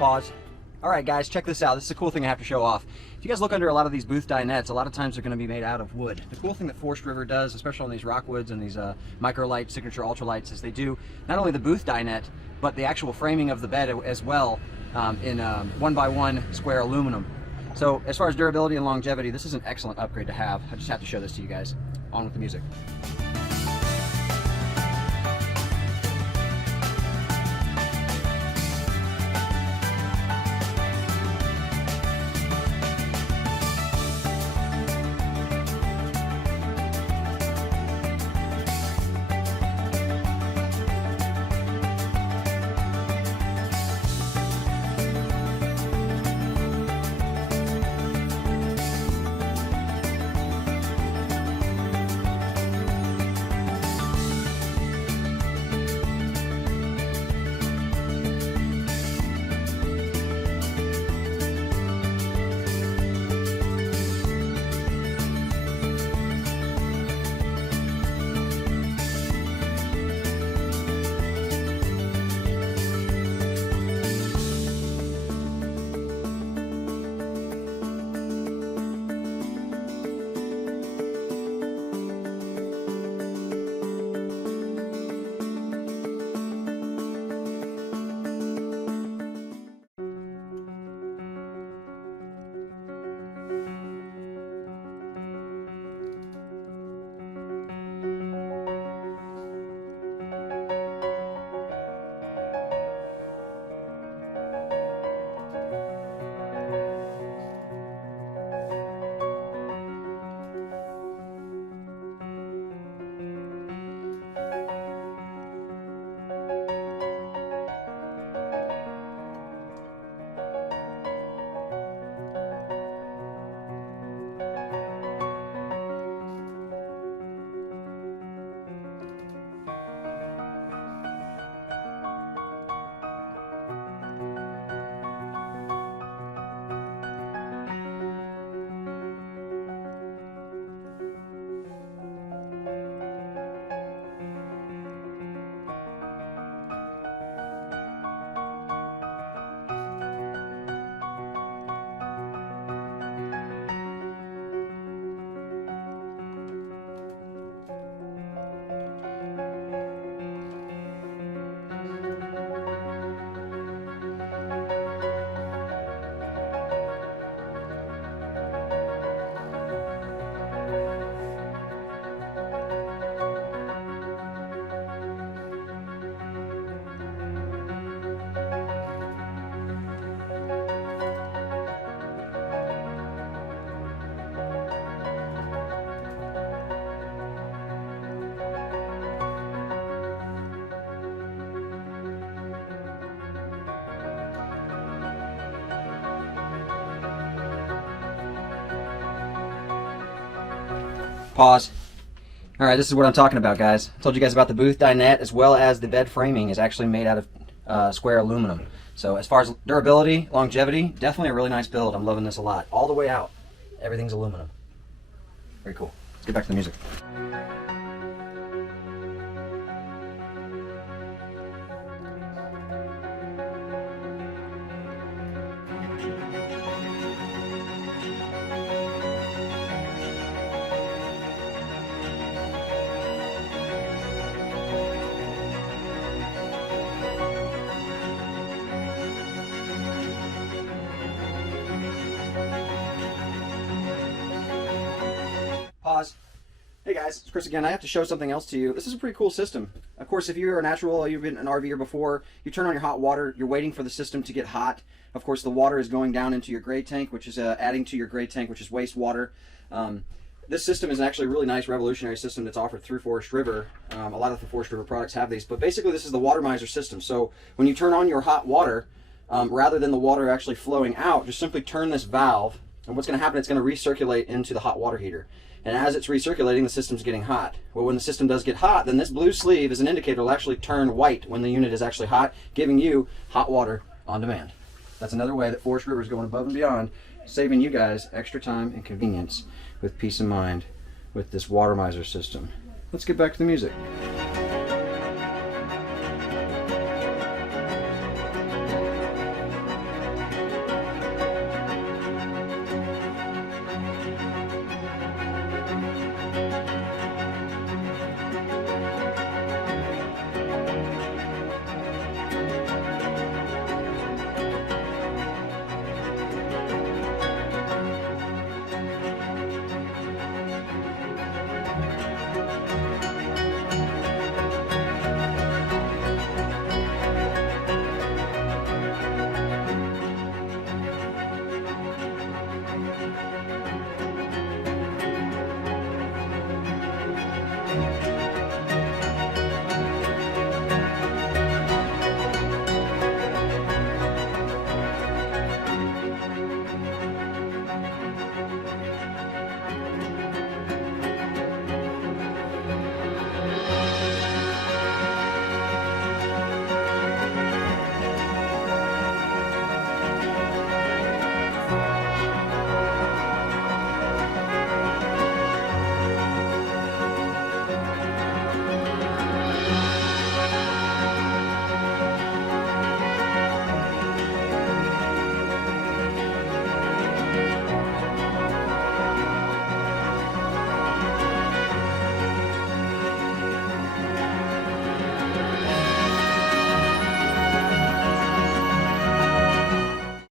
Pause. Alright guys, check this out. This is a cool thing I have to show off. If you guys look under a lot of these booth dinettes, a lot of times they're going to be made out of wood. The cool thing that Forest River does, especially on these Rockwoods and these microlight signature ultralights, is they do not only the booth dinette, but the actual framing of the bed as well in 1x1 square aluminum. So as far as durability and longevity, this is an excellent upgrade to have. I just have to show this to you guys. On with the music. Pause. Alright, this is what I'm talking about, guys. I told you guys about the booth dinette, as well as the bed framing is actually made out of square aluminum. So as far as durability, longevity, definitely a really nice build. I'm loving this a lot. All the way out, everything's aluminum. Very cool. Let's get back to the music. Pause. Hey guys, it's Chris again. I have to show something else to you. This is a pretty cool system. Of course, if you're a natural, you've been an RVer before, you turn on your hot water, you're waiting for the system to get hot. Of course, the water is going down into your gray tank, which is adding to your gray tank, which is wastewater. This system is actually a really nice revolutionary system that's offered through Forest River. A lot of the Forest River products have these, but basically this is the water miser system. So when you turn on your hot water, rather than the water actually flowing out, just simply turn this valve, and what's going to happen, it's going to recirculate into the hot water heater. And as it's recirculating, the system's getting hot. Well, when the system does get hot, then this blue sleeve is an indicator. It'll actually turn white when the unit is actually hot, giving you hot water on demand. That's another way that Forest River is going above and beyond, saving you guys extra time and convenience with peace of mind with this water miser system. Let's get back to the music. you.